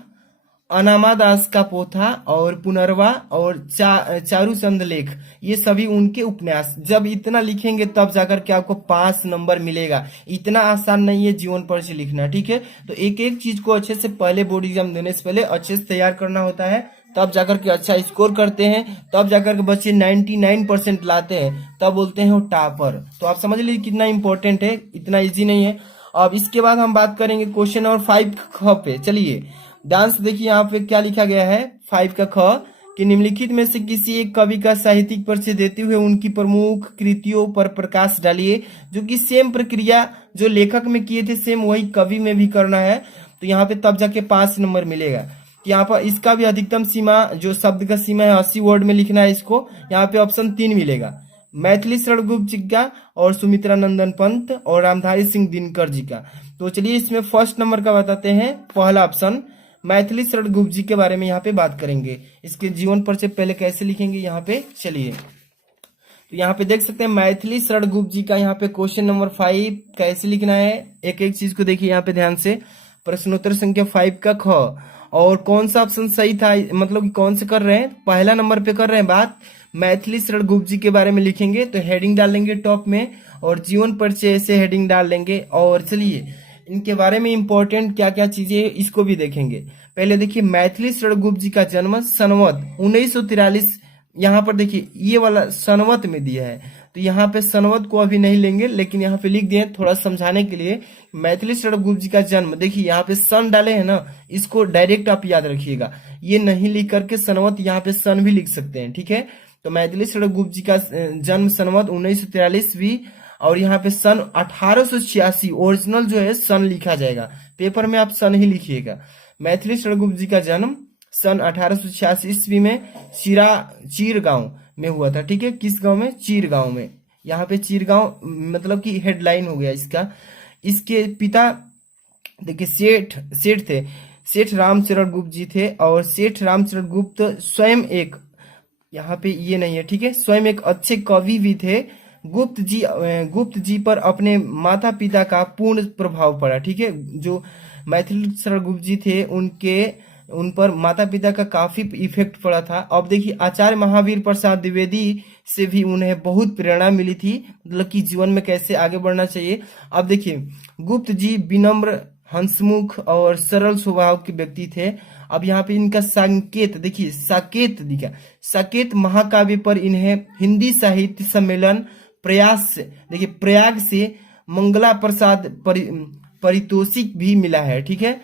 अनामा दास का पोथा और पुनर्वा और चारूचंद लेख, ये सभी उनके उपन्यास। जब इतना लिखेंगे तब जाकर के आपको 5 नंबर मिलेगा। इतना आसान नहीं है जीवन परिचय लिखना, ठीक है। तो एक एक चीज को अच्छे से पहले बोर्ड एग्जाम देने से पहले अच्छे से तैयार करना होता है, तब जाकर के अच्छा स्कोर करते हैं, तब जाकर के बच्चे 99% लाते हैं, तब बोलते हैं वो टॉपर। तो आप समझ लीजिए कितना इंपॉर्टेंट है, इतना इजी नहीं है। अब इसके बाद हम बात करेंगे क्वेश्चन नंबर 5 ख पे। चलिए ध्यान से देखिए यहाँ पे क्या लिखा गया है 5 का ख, कि निम्नलिखित में से किसी एक कवि का साहित्यिक परिचय देते हुए उनकी प्रमुख कृतियों पर प्रकाश डालिए। जो कि सेम प्रक्रिया जो लेखक में किए थे सेम वही कवि में भी करना है। तो यहाँ पे तब जाके 5 नंबर मिलेगा। तो यहाँ पर इसका भी अधिकतम सीमा, जो शब्द का सीमा है 80 वर्ड में लिखना है इसको। यहाँ पे ऑप्शन 3 मिलेगा, मैथिली शरण गुप्त जी का और सुमित्रा नंदन पंत और रामधारी सिंह दिनकर जी का। तो चलिए इसमें फर्स्ट नंबर का बताते हैं, पहला ऑप्शन मैथिली शरण गुप्त जी के बारे में यहाँ पे बात करेंगे। इसके जीवन परिचय पहले कैसे लिखेंगे यहाँ पे, चलिए। तो यहाँ पे देख सकते हैं मैथिली शरण गुप्त जी का यहाँ पे क्वेश्चन नंबर 5 कैसे लिखना है। एक एक चीज को देखिए यहाँ पे ध्यान से। प्रश्नोत्तर संख्या 5 का ख, और कौन सा ऑप्शन सही था, मतलब कि कौन से कर रहे हैं, पहला नंबर पे कर रहे हैं बात। मैथिली शरण गुप्त जी के बारे में लिखेंगे तो हेडिंग डाल लेंगे टॉप में, और जीवन परिचय से हेडिंग डाल लेंगे। और चलिए इनके बारे में इंपॉर्टेंट क्या क्या चीजें इसको भी देखेंगे। पहले देखिए मैथिली शरण गुप्त जी का जन्म सनवत 1943, यहाँ पर देखिए ये वाला सनवत में दिया है, तो यहाँ पे सनवत को अभी नहीं लेंगे, लेकिन यहाँ पे लिख दिए थोड़ा समझाने के लिए। मैथिली शरण गुप्त जी का जन्म, देखिए यहाँ पे सन डाले हैं ना, इसको डायरेक्ट आप याद रखिएगा, ये नहीं लिख करके सनवत यहाँ पे सन भी लिख सकते हैं, ठीक है। तो मैथिली शरण गुप्त जी का जन्म सनवत 1943 भी, और यहाँ पे सन 1886 ओरिजिनल जो है सन लिखा जाएगा, पेपर में आप सन ही लिखिएगा। मैथिली शरण गुप्त जी का जन्म सन 1886 ईस्वी में चीर गांव में हुआ था, ठीक है। किस गांव में, चीर गांव में। यहाँ पे चीर गांव मतलब कि हेडलाइन हो गया इसका। इसके पिता देखिए सेठ थे, सेठ रामचरण गुप्त जी थे, और सेठ रामचरण गुप्त स्वयं एक, यहाँ पे ये नहीं है, ठीक है, स्वयं एक अच्छे कवि भी थे। गुप्त जी पर अपने माता पिता का पूर्ण प्रभाव पड़ा, ठीक है। जो मैथिली शरण गुप्त जी थे उन पर माता पिता का काफी इफेक्ट पड़ा था। अब देखिए आचार्य महावीर प्रसाद द्विवेदी से भी उन्हें बहुत प्रेरणा मिली थी, मतलब कि जीवन में कैसे आगे बढ़ना चाहिए। अब देखिए गुप्त जी विनम्र, हंसमुख और सरल स्वभाव के व्यक्ति थे। अब यहाँ पे इनका संकेत देखिए, साकेत दिखा, साकेत महाकाव्य पर इन्हें हिंदी साहित्य सम्मेलन देखिए प्रयाग से मंगला प्रसाद पारितोषिक भी मिला है, ठीक है।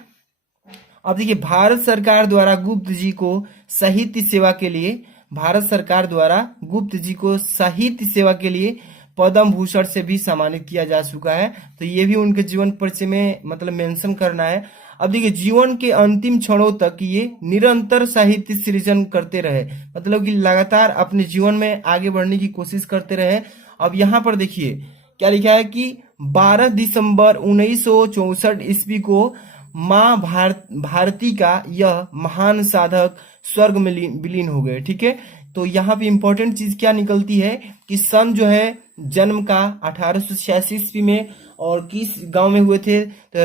अब देखिए भारत सरकार द्वारा गुप्त जी को साहित्य सेवा के लिए, भारत सरकार द्वारा गुप्त जी को साहित्य सेवा के लिए पद्म भूषण से भी सम्मानित किया जा चुका है। तो ये भी उनके जीवन परिचय में मतलब मेंशन करना है। अब देखिए जीवन के अंतिम क्षणों तक ये निरंतर साहित्य सृजन करते रहे, मतलब कि लगातार अपने जीवन में आगे बढ़ने की कोशिश करते रहे। अब यहाँ पर देखिए क्या लिखा है कि 12 दिसंबर 1964 ईस्वी को माँ भारती का यह महान साधक स्वर्ग में विलीन हो गए, ठीक है। तो यहाँ पे इंपॉर्टेंट चीज क्या निकलती है कि सन जो है जन्म का 1886 ईस्वी में, और किस गांव में हुए थे, तो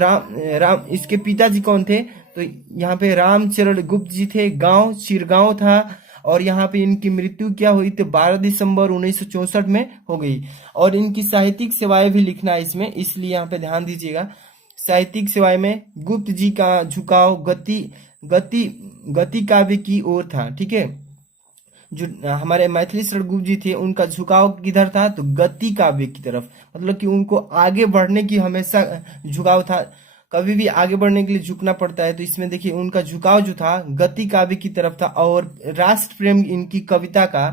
राम इसके पिताजी कौन थे, तो यहाँ पे रामचरण गुप्त जी थे, गांव चिरगांव था। और यहाँ पे इनकी मृत्यु क्या हुई, तो 12 दिसंबर 1964 में हो गई। और इनकी साहित्यिक सेवाएं भी लिखना है इसमें, इसलिए यहाँ पे ध्यान दीजिएगा। साहित्यिक सेवाएं में गुप्त जी का झुकाव गति काव्य की ओर था, ठीक है। जो हमारे मैथिली शरण गुप्त जी थे उनका झुकाव किधर था, तो गति काव्य की तरफ, मतलब कि उनको आगे बढ़ने की हमेशा झुकाव था, कभी भी आगे बढ़ने के लिए झुकना पड़ता है। तो इसमें देखिए उनका झुकाव जो था गति काव्य की तरफ था, और राष्ट्र प्रेम इनकी कविता का,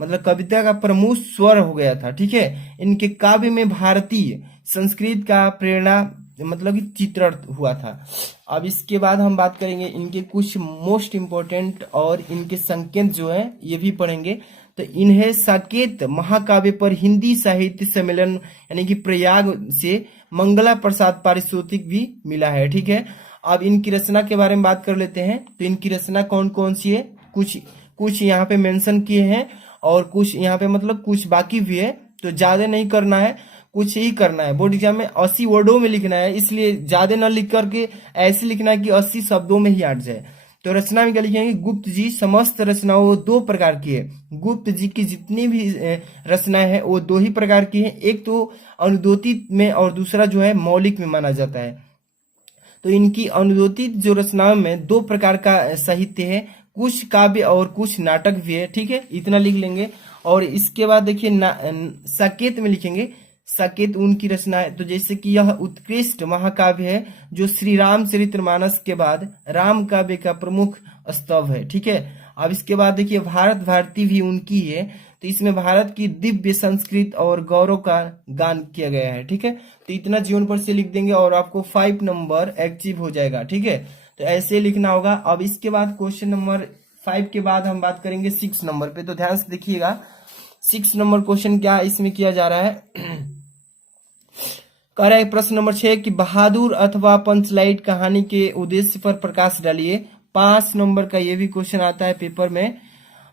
मतलब कविता का प्रमुख स्वर हो गया था, ठीक है। इनके काव्य में भारतीय संस्कृत का प्रेरणा मतलब कि चित्रण हुआ था। अब इसके बाद हम बात करेंगे इनके कुछ मोस्ट इम्पोर्टेंट और इनके संकेत जो है ये भी पढ़ेंगे। तो इन्हें साकेत महाकाव्य पर हिंदी साहित्य सम्मेलन यानी कि प्रयाग से मंगला प्रसाद पारितोषिक भी मिला है। ठीक है, अब इनकी रचना के बारे में बात कर लेते हैं। तो इनकी रचना कौन कौन सी है, कुछ कुछ यहाँ पे मेंशन किए हैं और कुछ यहाँ पे मतलब कुछ बाकी भी है, तो ज्यादा नहीं करना है, कुछ ही करना है। बोर्ड एग्जाम में 80 वर्डों में लिखना है, इसलिए ज्यादा न लिख करके ऐसे लिखना है कि 80 शब्दों में ही अट जाए। तो रचना में क्या लिखेंगे, गुप्त जी समस्त रचनाओं दो प्रकार की है। गुप्त जी की जितनी भी रचनाएं हैं वो दो ही प्रकार की है, एक तो अनुदोतित में और दूसरा जो है मौलिक में माना जाता है। तो इनकी अनुदोतित जो रचनाओं में दो प्रकार का साहित्य है, कुछ काव्य और कुछ नाटक भी है। ठीक है, इतना लिख लेंगे। और इसके बाद देखिए साकेत में लिखेंगे, साकेत उनकी रचना है। तो जैसे कि यह उत्कृष्ट महाकाव्य है जो श्री रामचरितमानस के बाद राम काव्य का प्रमुख स्तंभ है। ठीक है, अब इसके बाद देखिए भारत भारती भी उनकी है। तो इसमें भारत की दिव्य संस्कृति और गौरव का गान किया गया है। ठीक है, तो इतना जीवन पर से लिख देंगे और आपको 5 नंबर अचीव हो जाएगा। ठीक है, तो ऐसे लिखना होगा। अब इसके बाद क्वेश्चन नंबर 5 के बाद हम बात करेंगे 6 नंबर पे। तो ध्यान से देखिएगा 6 नंबर क्वेश्चन क्या इसमें किया जा रहा है। कह रहा है प्रश्न नंबर 6 कि बहादुर अथवा पंचलाइट कहानी के उद्देश्य पर प्रकाश डालिए। 5 नंबर का ये भी क्वेश्चन आता है पेपर में।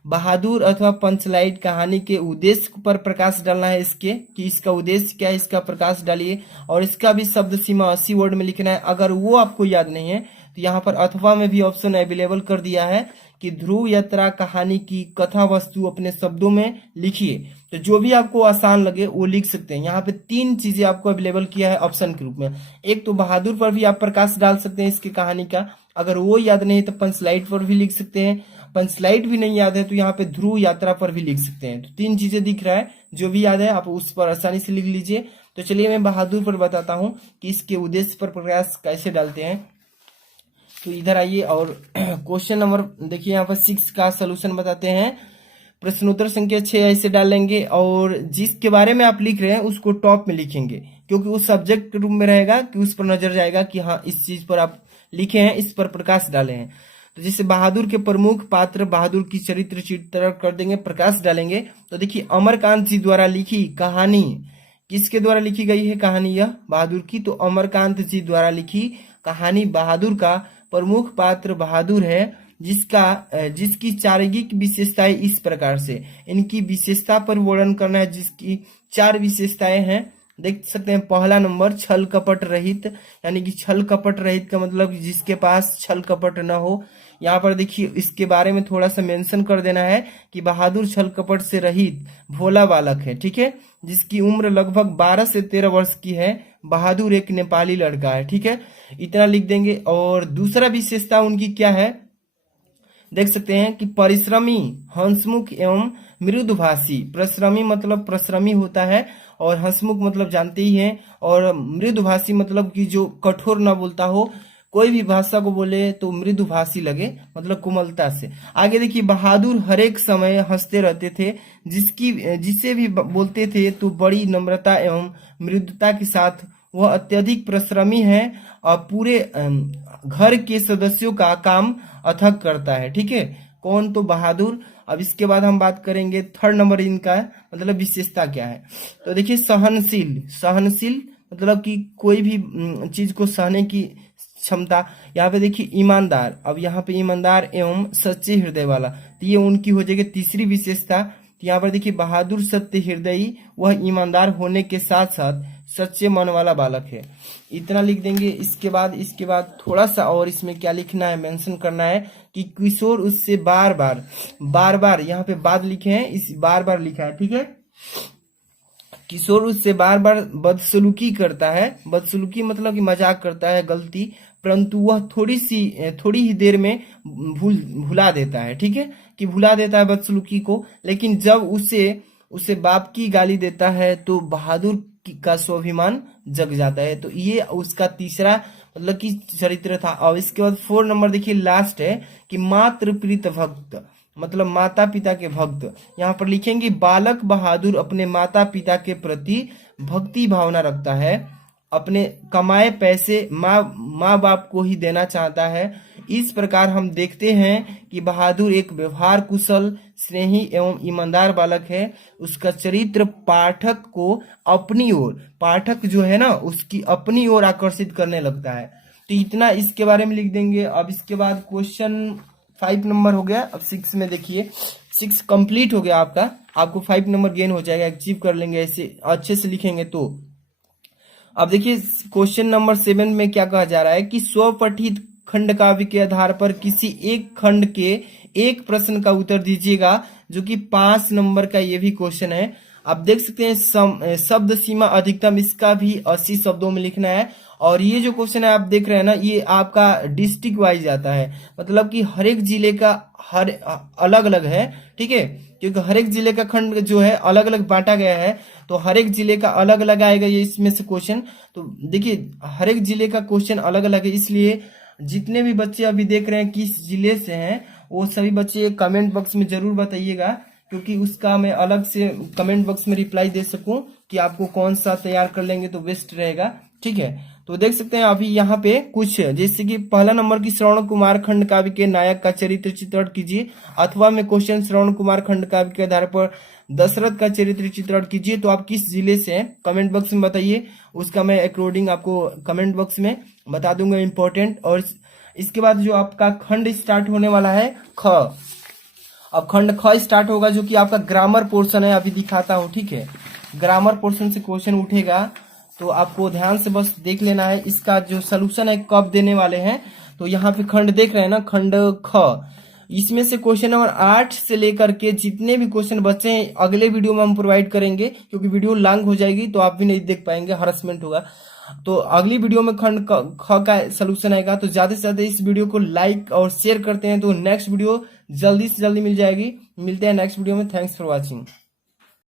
बहादुर अथवा पंचलाइट कहानी के उद्देश्य पर प्रकाश डालना है इसके, कि इसका उद्देश्य क्या है, इसका प्रकाश डालिए। और इसका भी शब्द सीमा 80 वर्ड में लिखना है। अगर वो आपको याद नहीं है तो यहाँ पर अथवा में भी ऑप्शन अवेलेबल कर दिया है कि ध्रुव यात्रा कहानी की कथा वस्तु अपने शब्दों में लिखिए। तो जो भी आपको आसान लगे वो लिख सकते हैं। यहाँ पे 3 चीजें आपको अवेलेबल किया है ऑप्शन के रूप में। एक तो बहादुर पर भी आप प्रकाश डाल सकते हैं इसकी कहानी का, अगर वो याद नहीं तो पंचलाइट पर भी लिख सकते हैं, पंचलाइट भी नहीं याद है तो यहाँ पे ध्रुव यात्रा पर भी लिख सकते हैं। तो 3 चीजें दिख रहा है, जो भी याद है आप उस पर आसानी से लिख लीजिए। तो चलिए मैं बहादुर पर बताता हूँ कि इसके उद्देश्य पर प्रकाश कैसे डालते हैं। तो इधर आइए और क्वेश्चन नंबर देखिए यहाँ पर 6 का सोल्यूशन बताते हैं। प्रश्नोत्तर संख्या 6 ऐसे डालेंगे और जिसके बारे में आप लिख रहे हैं उसको टॉप में लिखेंगे, क्योंकि वो सब्जेक्ट के रूप में रहेगा कि उस पर नजर जाएगा कि हाँ इस चीज पर आप लिखे हैं, इस पर प्रकाश डाले हैं। तो जैसे बहादुर के प्रमुख पात्र बहादुर की चरित्र चित्रण कर देंगे, प्रकाश डालेंगे। तो देखिए अमरकांत जी द्वारा लिखी कहानी, किसके द्वारा लिखी गई है कहानी, यह बहादुर की। तो अमरकांत जी द्वारा लिखी कहानी बहादुर का प्रमुख पात्र बहादुर है, जिसकी चारित्रिक विशेषताएं इस प्रकार से, इनकी विशेषता पर वर्णन करना है, जिसकी 4 विशेषताएं हैं। देख सकते हैं पहला नंबर छल कपट रहित, यानी कि छल कपट रहित का मतलब जिसके पास छल कपट न हो। यहाँ पर देखिए इसके बारे में थोड़ा सा मेंशन कर देना है कि बहादुर छल कपट से रहित भोला बालक है। ठीक है, जिसकी उम्र लगभग 12 से 13 वर्ष की है। बहादुर एक नेपाली लड़का है। ठीक है, इतना लिख देंगे। और दूसरा विशेषता उनकी क्या है, देख सकते हैं कि परिश्रमी, हंसमुख एवं मृदुभाषी। परिश्रमी मतलब परिश्रमी होता है और हंसमुख मतलब जानते ही हैं, और मृदुभाषी मतलब कि जो कठोर ना बोलता हो, कोई भी भाषा को बोले तो मृदुभाषी लगे, मतलब कोमलता से। आगे देखिए बहादुर हर एक समय हंसते रहते थे, जिसे भी बोलते थे तो बड़ी नम्रता एवं मृदुता के साथ। वह अत्यधिक परिश्रमी है और पूरे घर के सदस्यों का काम अथक करता है। ठीक है, कौन, तो बहादुर। अब इसके बाद हम बात करेंगे 3rd नंबर इनका मतलब विशेषता क्या है। तो देखिए सहनशील, सहनशील मतलब कि कोई भी चीज को सहने की क्षमता। यहाँ पे देखिए ईमानदार, अब यहाँ पे ईमानदार एवं सच्चे हृदय वाला, तो ये उनकी हो जाएगी तीसरी विशेषता। तो यहाँ पर देखिए बहादुर सत्य हृदयी, वह ईमानदार होने के साथ साथ सच्चे मन वाला बालक है। इतना लिख देंगे। इसके बाद थोड़ा सा और इसमें क्या लिखना है, मेंशन करना है कि किशोर उससे बार बार यहाँ पे बाद लिखे हैं, इस बार लिखा है। ठीक है, किशोर उससे बार बदसलूकी करता है। बदसलूकी मतलब कि मजाक करता है, गलती, परंतु वह थोड़ी ही देर में भुला देता है। ठीक है, कि भुला देता है बदसलूकी को, लेकिन जब उसे बाप की गाली देता है तो बहादुर का स्वाभिमान जग जाता है। तो ये उसका तीसरा मतलब कि चरित्र था। और इसके बाद 4 नंबर देखिए लास्ट है कि मातृ प्रीत भक्त, मतलब माता पिता के भक्त। यहाँ पर लिखेंगे बालक बहादुर अपने माता पिता के प्रति भक्ति भावना रखता है, अपने कमाए पैसे माँ बाप को ही देना चाहता है, इस प्रकार हम देखते हैं कि बहादुर एक व्यवहार कुशल, स्नेही एवं ईमानदार बालक है। उसका चरित्र पाठक को अपनी ओर, पाठक जो है ना उसकी अपनी ओर आकर्षित करने लगता है। तो इतना इसके बारे में लिख देंगे। अब इसके बाद क्वेश्चन 5 नंबर हो गया। अब 6 में देखिए, 6 कंप्लीट हो गया आपका, आपको 5 नंबर गेन हो जाएगा, अचीव कर लेंगे ऐसे अच्छे से लिखेंगे तो। अब देखिए क्वेश्चन नंबर 7 में क्या कहा जा रहा है कि स्वपठित खंड काव्य के आधार पर किसी एक खंड के एक प्रश्न का उत्तर दीजिएगा, जो कि 5 नंबर का ये भी क्वेश्चन है। आप देख सकते हैं शब्द सीमा अधिकतम, इसका भी 80 शब्दों में लिखना है। और ये जो क्वेश्चन है आप देख रहे हैं ना, ये आपका डिस्ट्रिक्ट वाइज आता है, मतलब कि हर एक जिले का हर अलग अलग है, ठीक है, क्योंकि हर एक जिले का खंड जो है अलग अलग बांटा गया है, तो हर एक जिले का अलग अलग आएगा ये इसमें से क्वेश्चन। तो देखिए हर एक जिले का क्वेश्चन अलग अलग है, इसलिए जितने भी बच्चे अभी देख रहे हैं किस जिले से हैं, वो सभी बच्चे कमेंट बॉक्स में जरूर बताइएगा, क्योंकि उसका मैं अलग से कमेंट बॉक्स में रिप्लाई दे सकूं कि आपको कौन सा तैयार कर लेंगे तो बेस्ट रहेगा, ठीक है। तो देख सकते हैं अभी यहाँ पे कुछ, जैसे कि पहला नंबर की श्रवण कुमार खंड काव्य के नायक का चरित्र चित्रण कीजिए, अथवा में क्वेश्चन श्रवण कुमार खंड काव्य के आधार पर दशरथ का चरित्र चित्रण कीजिए। तो आप किस जिले से हैं कमेंट बॉक्स में बताइए, उसका मैं अकॉर्डिंग आपको कमेंट बॉक्स में बता दूंगा इम्पोर्टेंट। और इसके बाद जो आपका खंड स्टार्ट होने वाला है ख, अब खंड ख स्टार्ट होगा, जो कि आपका ग्रामर पोर्शन है, अभी दिखाता हूँ, ठीक है। ग्रामर पोर्शन से क्वेश्चन उठेगा, तो आपको ध्यान से बस देख लेना है। इसका जो सोल्यूशन है कब देने वाले हैं, तो यहाँ पे खंड देख रहे हैं ना, खंड ख, इसमें से क्वेश्चन नंबर 8 से लेकर के जितने भी क्वेश्चन बचे हैं अगले वीडियो में हम प्रोवाइड करेंगे, क्योंकि वीडियो लॉन्ग हो जाएगी तो आप भी नहीं देख पाएंगे, हरासमेंट होगा। तो अगली वीडियो में खंड ख का सोल्यूशन आएगा। तो ज्यादा से ज्यादा इस वीडियो को लाइक और शेयर करते हैं तो नेक्स्ट वीडियो जल्दी से जल्दी मिल जाएगी। मिलते हैं नेक्स्ट वीडियो में। Thanks for watching.